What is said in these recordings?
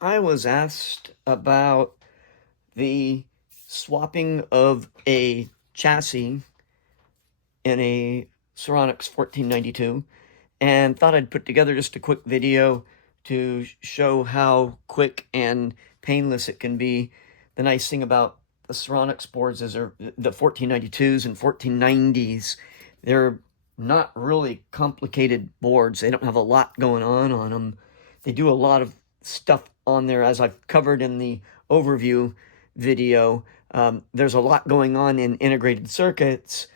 I was asked about the swapping of a chassis in a Ceronix 1492 and thought I'd put together just a quick video to show how quick and painless it can be. The nice thing about the Ceronix boards is the 1492s and 1490s. They're not really complicated boards. They don't have a lot going on them. They do a lot of stuff on there, as I've covered in the overview video. There's a lot going on in integrated circuits,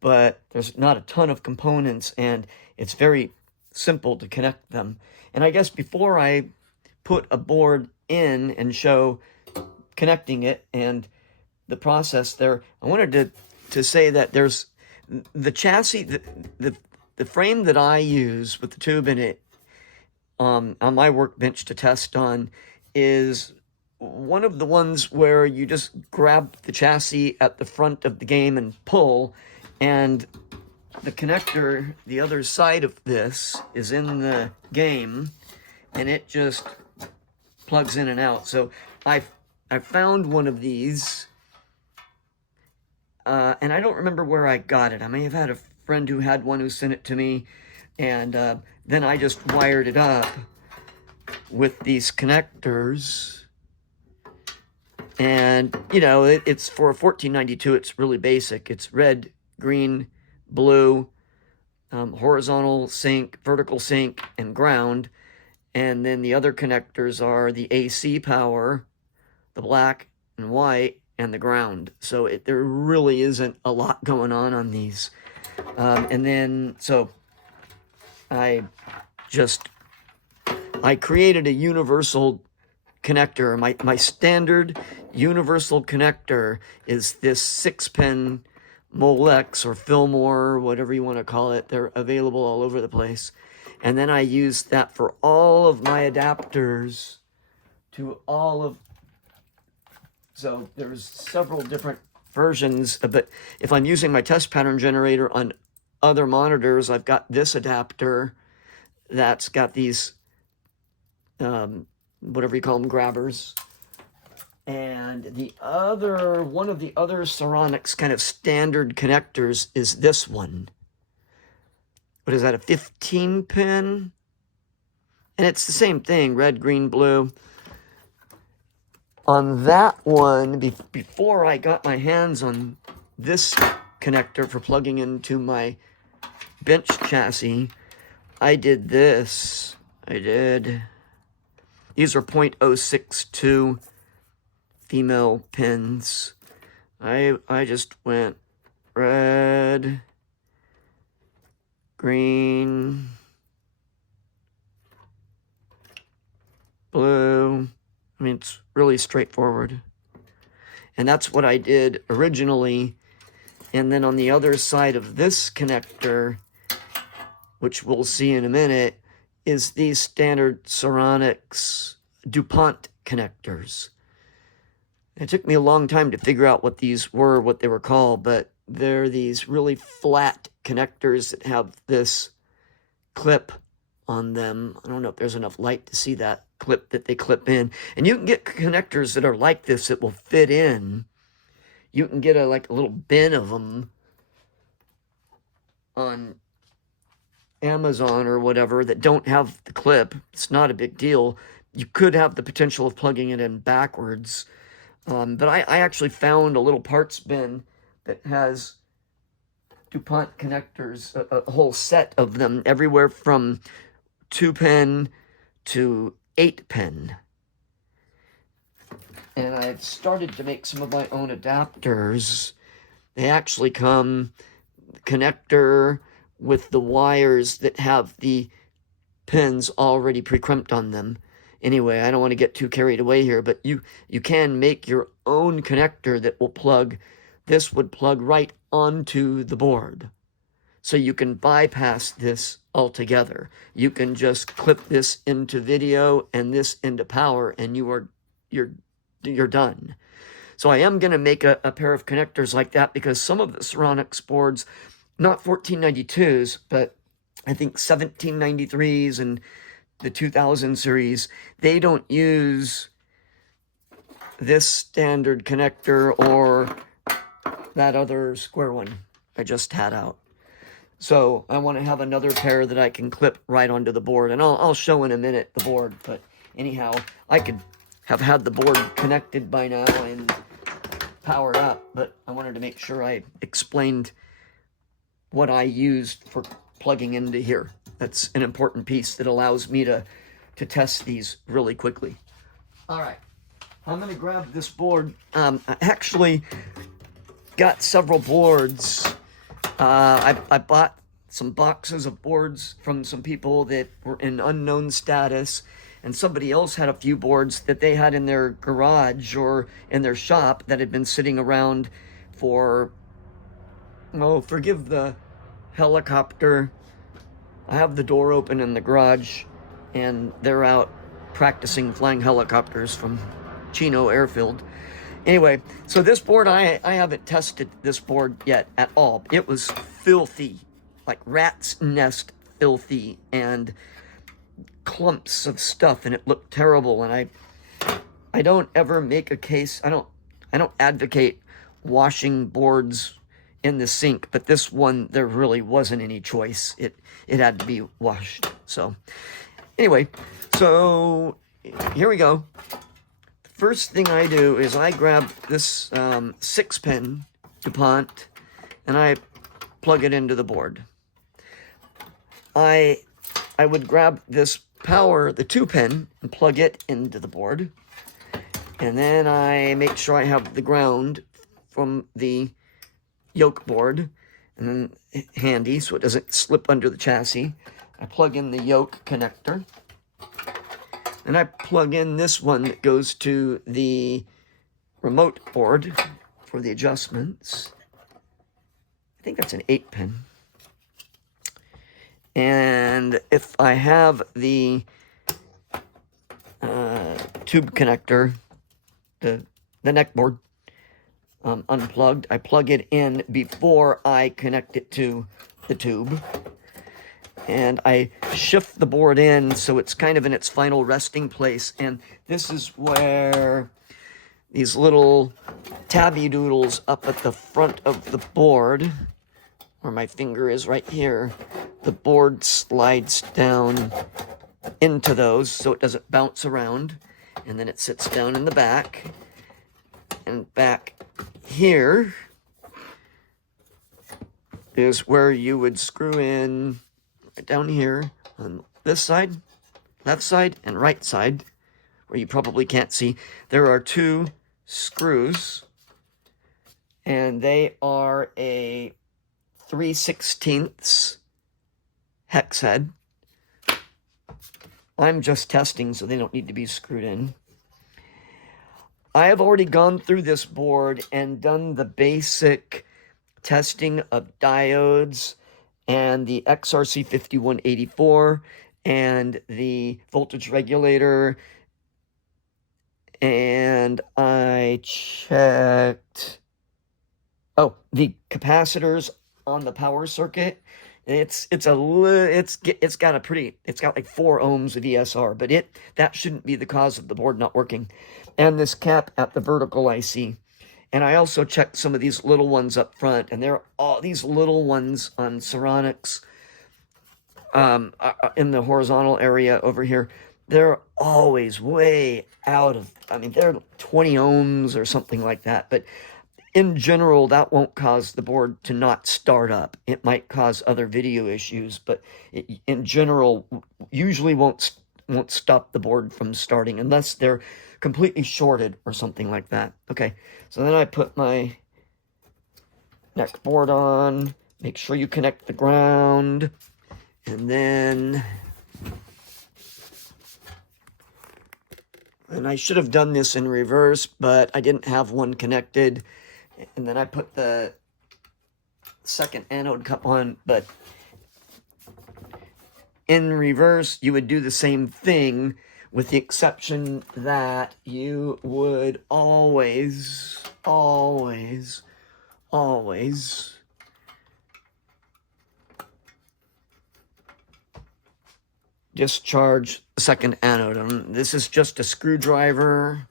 but there's not a ton of components, and it's very simple to connect them. And I guess before I put a board in and show connecting it and the process there, I wanted to say that there's the chassis, the frame that I use with the tube in it on my workbench to test on is one of the ones where you just grab the chassis at the front of the game and pull, and the connector, the other side of this, is in the game, and it just plugs in and out. So I found one of these, and I don't remember where I got it. I may have had a friend who had one who sent it to me, and then I just wired it up with these connectors. And, you know, it's for a 1492, it's really basic. It's red, green, blue, horizontal sync, vertical sync, and ground. And then the other connectors are the AC power, the black and white, and the ground. So there really isn't a lot going on these. And then, so I created a universal connector. My standard universal connector is this 6-pin Molex or Fillmore, whatever you want to call it. They're available all over the place. And then I use that for all of my adapters to all of... So there's several different versions, but if I'm using my test pattern generator on other monitors, I've got this adapter that's got these, whatever you call them, grabbers. And one of the other Ceronix kind of standard connectors is this one. What is that, a 15-pin? And it's the same thing, red, green, blue. On that one, before I got my hands on this connector for plugging into my bench chassis, I did this. These are .062 female pins. I just went red, green, blue. I mean, it's really straightforward. And that's what I did originally. And then on the other side of this connector, which we'll see in a minute, is these standard Ceronix DuPont connectors. It took me a long time to figure out what these were, what they were called, but they're these really flat connectors that have this clip on them. I don't know if there's enough light to see that clip that they clip in. And you can get connectors that are like this that will fit in. You can get like a little bin of them on Amazon or whatever that don't have the clip. It's not a big deal. You could have the potential of plugging it in backwards. But I actually found a little parts bin that has DuPont connectors, a whole set of them, everywhere from 2-pin to 8-pin. And I've started to make some of my own adapters. They actually come connector with the wires that have the pins already pre-crimped on them. Anyway, I don't want to get too carried away here, but you can make your own connector that will plug. This would plug right onto the board. So you can bypass this altogether. You can just clip this into video and this into power, and you're done. So I am going to make a pair of connectors like that, because some of the Ceronix boards, not 1492s, but I think 1793s and the 2000 series, they don't use this standard connector or that other square one I just had out. So I want to have another pair that I can clip right onto the board. And I'll show in a minute the board. But anyhow, I could have had the board connected by now and powered up. But I wanted to make sure I explained what I used for plugging into here. That's an important piece that allows me to test these really quickly. All right. I'm going to grab this board. I actually got several boards. I bought some boxes of boards from some people that were in unknown status, and somebody else had a few boards that they had in their garage or in their shop that had been sitting around for, oh, forgive the helicopter. I have the door open in the garage, and they're out practicing flying helicopters from Chino Airfield. Anyway, so this board, I haven't tested this board yet at all. It was filthy, like rat's nest filthy, and clumps of stuff, and it looked terrible. And I don't ever make a case. I don't advocate washing boards in the sink, but this one there really wasn't any choice. It had to be washed. So anyway, so here we go. First thing I do is I grab this 6-pin DuPont and I plug it into the board. I would grab this power, the 2-pin, and plug it into the board. And then I make sure I have the ground from the yoke board, and then handy so it doesn't slip under the chassis. I plug in the yoke connector. And I plug in this one that goes to the remote board for the adjustments. I think that's an 8-pin. And if I have the tube connector, the neck board, unplugged, I plug it in before I connect it to the tube. And I shift the board in so it's kind of in its final resting place. And this is where these little tabby doodles up at the front of the board, where my finger is right here, the board slides down into those so it doesn't bounce around. And then it sits down in the back. And back here is where you would screw in, right down here on this side, left side, and right side, where you probably can't see. There are 2 screws, and they are a 3/16 hex head. I'm just testing, so they don't need to be screwed in. I have already gone through this board and done the basic testing of diodes and the XRC 5184 and the voltage regulator. And I checked, oh, the capacitors on the power circuit. It's got like 4 ohms of ESR, but that shouldn't be the cause of the board not working. And this cap at the vertical IC. And I also checked some of these little ones up front, and they're all these little ones on Ceronix in the horizontal area over here. They're always way out of, they're 20 ohms or something like that. But in general, that won't cause the board to not start up. It might cause other video issues, but in general, usually won't stop the board from starting unless they're completely shorted or something like that. Okay, so then I put my neck board on, make sure you connect the ground, and then, and I should have done this in reverse, but I didn't have one connected, and then I put the second anode cup on, but in reverse, you would do the same thing, with the exception that you would always discharge the second anode. And this is just a screwdriver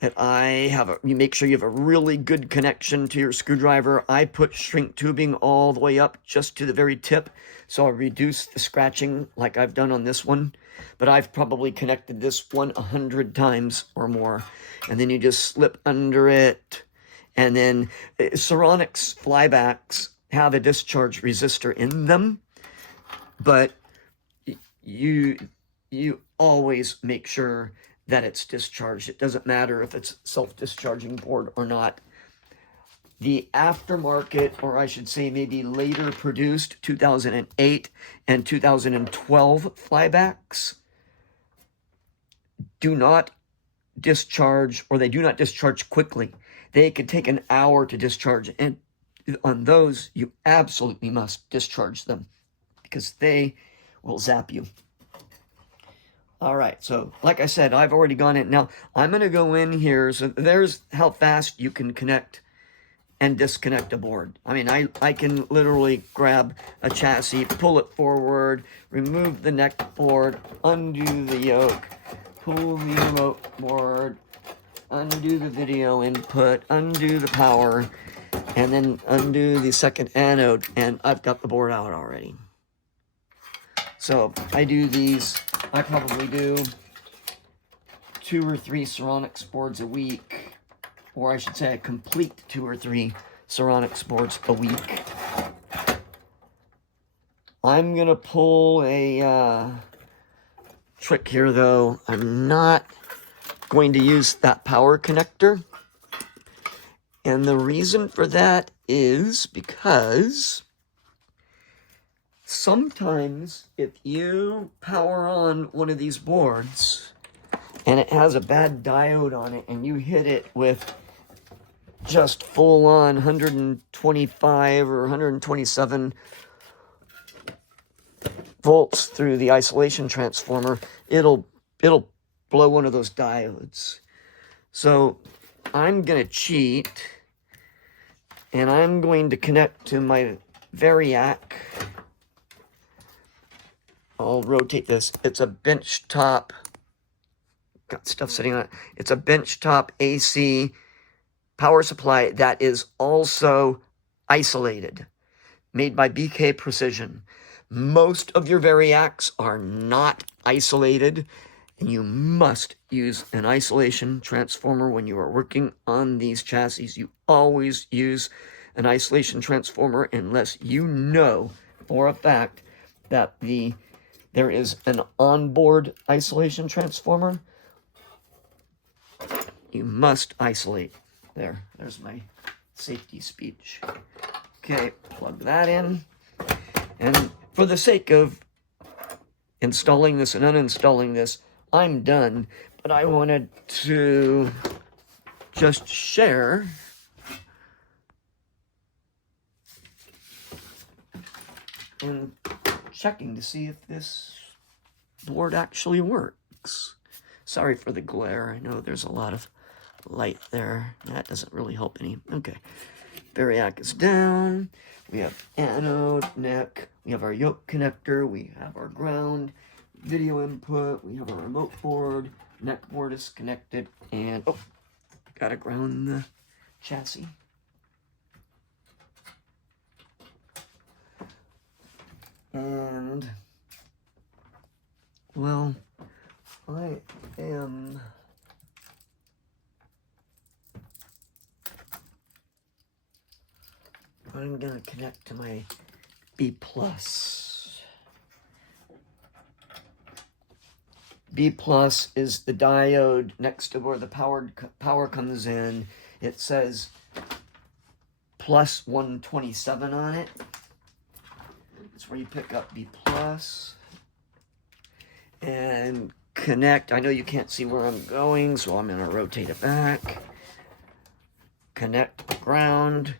that I have. You make sure you have a really good connection to your screwdriver. I put shrink tubing all the way up just to the very tip, so I'll reduce the scratching like I've done on this one. But I've probably connected this one 100 times or more. And then you just slip under it. And then Ceronix flybacks have a discharge resistor in them, but you always make sure that it's discharged. It doesn't matter if it's self-discharging board or not. The aftermarket, or I should say maybe later produced 2008 and 2012 flybacks do not discharge, or they do not discharge quickly. They could take an hour to discharge, and on those you absolutely must discharge them because they will zap you. All right, so like I said, I've already gone in. Now, I'm going to go in here. So there's how fast you can connect and disconnect a board. I mean, I can literally grab a chassis, pull it forward, remove the neck board, undo the yoke, pull the remote board, undo the video input, undo the power, and then undo the second anode, and I've got the board out already. So I do these, I probably do 2 or 3 Ceronix boards a week, or I should say I complete 2 or 3 Ceronix boards a week. I'm going to pull a trick here though. I'm not going to use that power connector. And the reason for that is because sometimes if you power on one of these boards and it has a bad diode on it and you hit it with just full on 125 or 127 volts through the isolation transformer, it'll blow one of those diodes. So I'm going to cheat, and I'm going to connect to my Variac. I'll rotate this. It's a bench top. Got stuff sitting on it. It's a bench top AC power supply that is also isolated, made by BK Precision. Most of your Variacs are not isolated, and you must use an isolation transformer when you are working on these chassis. You always use an isolation transformer unless you know for a fact that there is an onboard isolation transformer. You must isolate. There's my safety speech. Okay, plug that in. And for the sake of installing this and uninstalling this, I'm done. But I wanted to just share and checking to see if this board actually works. Sorry for the glare. I know there's a lot of light there. That doesn't really help any. Okay. Variac is down. We have anode, neck. We have our yoke connector. We have our ground, video input. We have our remote board. Neck board is connected. And, oh, gotta ground the chassis. And, well, I'm going to connect to my B+. B+ is the diode next to where the power comes in. It says plus 127 on it. That's where you pick up B+. And connect. I know you can't see where I'm going, so I'm going to rotate it back. Connect ground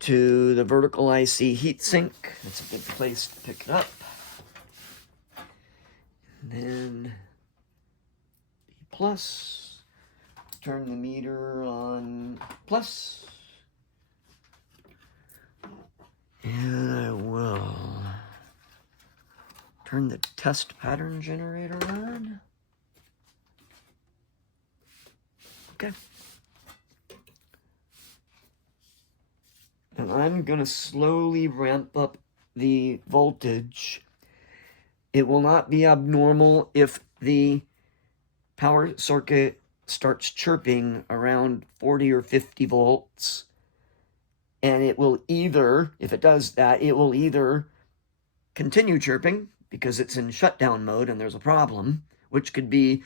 to the vertical IC heatsink. That's a good place to pick it up. And then B+. Turn the meter on plus. And I will turn the test pattern generator on. Okay. And I'm going to slowly ramp up the voltage. It will not be abnormal if the power circuit starts chirping around 40 or 50 volts. And it will either, if it does that, it will either continue chirping because it's in shutdown mode and there's a problem, which could be,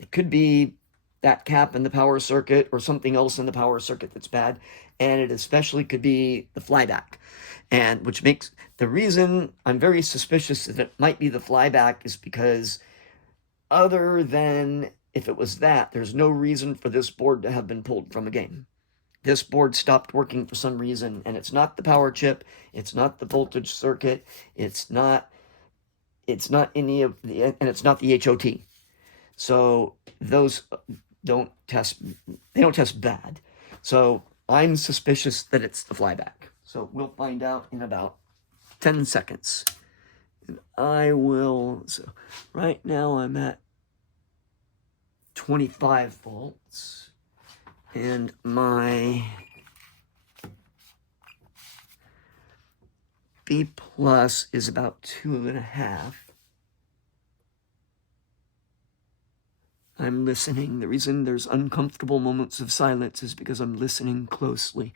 it could be that cap in the power circuit or something else in the power circuit that's bad. And it especially could be the flyback. And which makes, the reason I'm very suspicious that it might be the flyback is because other than if it was that, there's no reason for this board to have been pulled from a game. This board stopped working for some reason, and it's not the power chip, it's not the voltage circuit, it's not any of the, and it's not the HOT. So those don't test bad. So I'm suspicious that it's the flyback. So we'll find out in about 10 seconds. And I will, so right now I'm at 25 volts. And my B plus is about 2.5. I'm listening. The reason there's uncomfortable moments of silence is because I'm listening closely.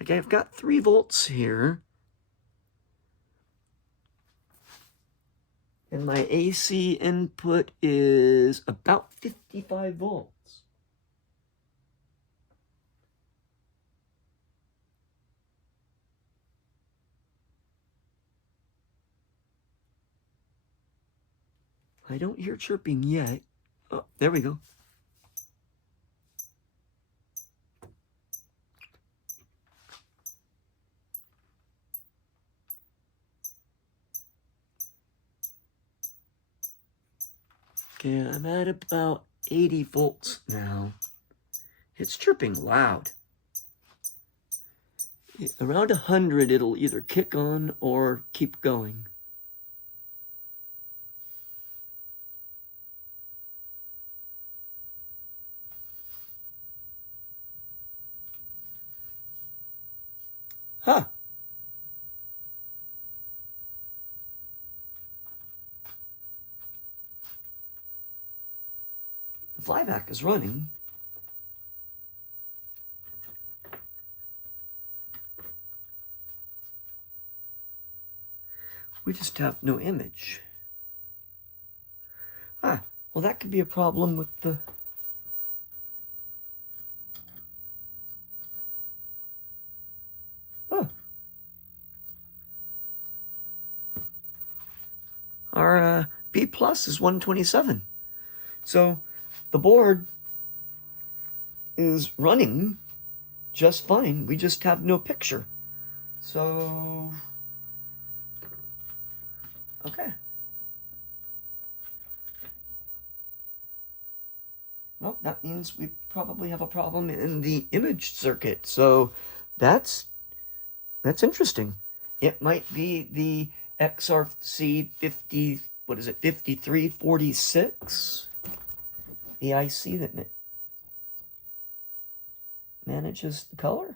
Okay, I've got 3 volts here. And my AC input is about 55 volts. I don't hear chirping yet. Oh, there we go. Okay, I'm at about 80 volts now. It's chirping loud. Around 100, it'll either kick on or keep going. Huh. The flyback is running. We just have no image. Ah, well that could be a problem with the... Oh. Our B plus is 127. So the board is running just fine. We just have no picture. So, okay. Well, that means we probably have a problem in the image circuit. So that's interesting. It might be the XRC 50, what is it, 5346? The IC that manages the color?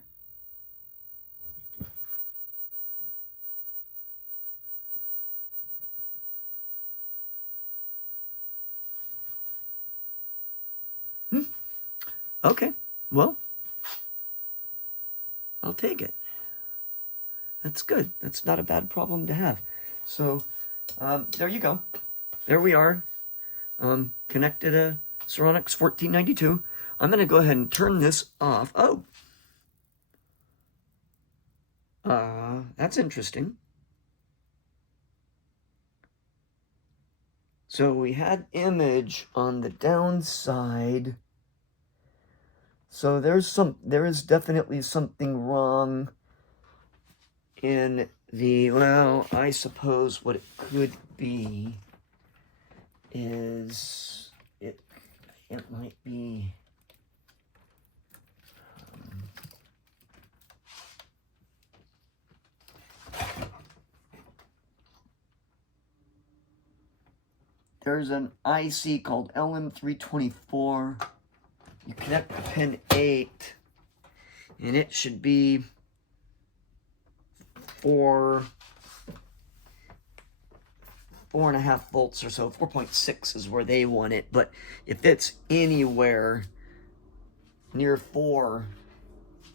Okay, well, I'll take it. That's good. That's not a bad problem to have. So, there you go. There we are. Connected a Ceronix 1492. I'm going to go ahead and turn this off. Oh. That's interesting. So we had image on the downside. So there is definitely something wrong in the, well, I suppose what it could be is it might be there's an IC called LM324. You connect the pin 8, and it should be 4.5 volts or so. 4.6 is where they want it, but if it's anywhere near 4,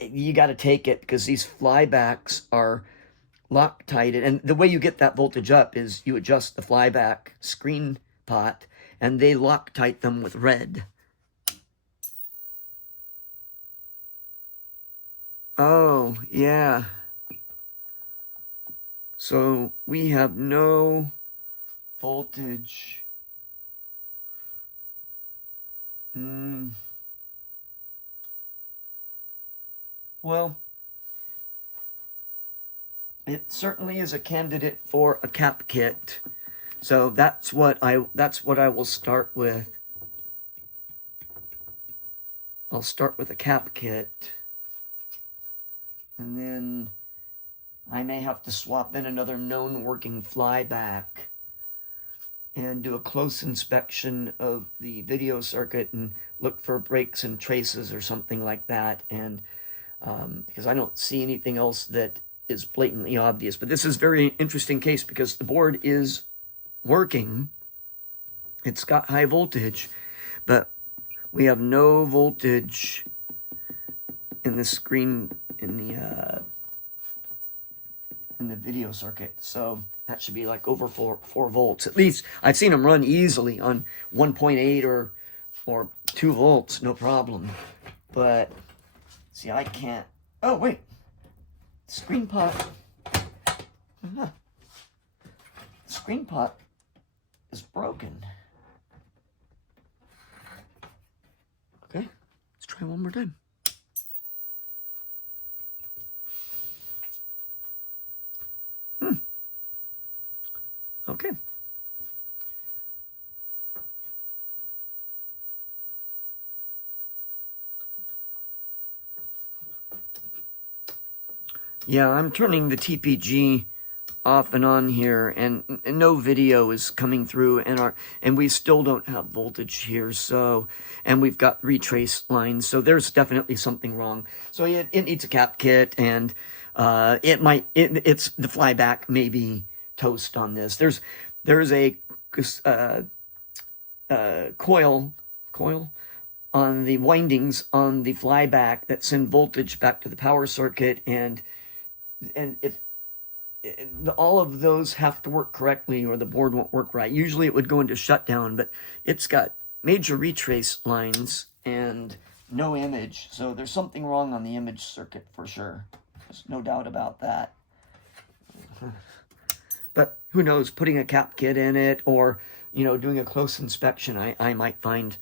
you got to take it, because these flybacks are Loctited, and the way you get that voltage up is you adjust the flyback screen pot, and they Loctite them with red. Oh, yeah. So we have no voltage. Well, it certainly is a candidate for a cap kit. So that's what I will start with. I'll start with a cap kit. And then I may have to swap in another known working flyback and do a close inspection of the video circuit and look for breaks and traces or something like that. And because I don't see anything else that is blatantly obvious. But this is a very interesting case because the board is working. It's got high voltage, but we have no voltage in the screen in the video circuit. So that should be like over 4 volts. At least I've seen them run easily on 1.8 or 2 volts, no problem. But see, I can't. Oh, wait. Screen pot. Screen pot is broken. Okay, let's try one more time. Okay. Yeah, I'm turning the TPG off and on here, and no video is coming through, and we still don't have voltage here. So, and we've got retrace lines, so there's definitely something wrong. So it needs a cap kit, and it's the flyback may be toast on this. There's a coil on the windings on the flyback that send voltage back to the power circuit, and if all of those have to work correctly or the board won't work right. Usually it would go into shutdown, but it's got major retrace lines and no image. So there's something wrong on the image circuit for sure. There's no doubt about that. But who knows, putting a cap kit in it or, doing a close inspection, I might find,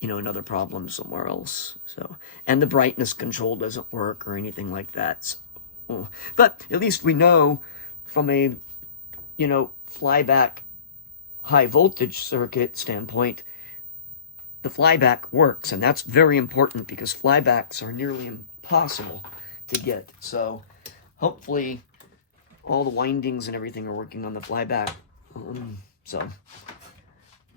another problem somewhere else. So, and the brightness control doesn't work or anything like that. So, but at least we know from a, flyback high voltage circuit standpoint, the flyback works. And that's very important because flybacks are nearly impossible to get. So hopefully all the windings and everything are working on the flyback.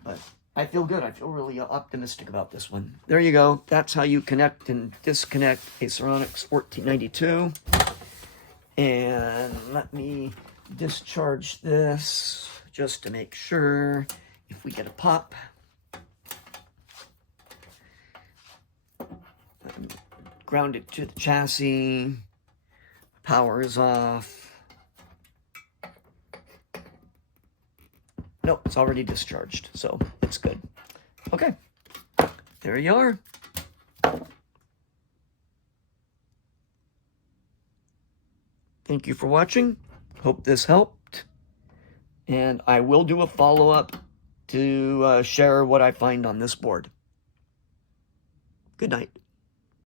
But I feel good. I feel really optimistic about this one. There you go. That's how you connect and disconnect a Ceronix 1492. And let me discharge this just to make sure if we get a pop. Ground it to the chassis. Power is off. Nope, it's already discharged, so it's good. Okay, there you are. Thank you for watching. Hope this helped. And I will do a follow-up to share what I find on this board. Good night.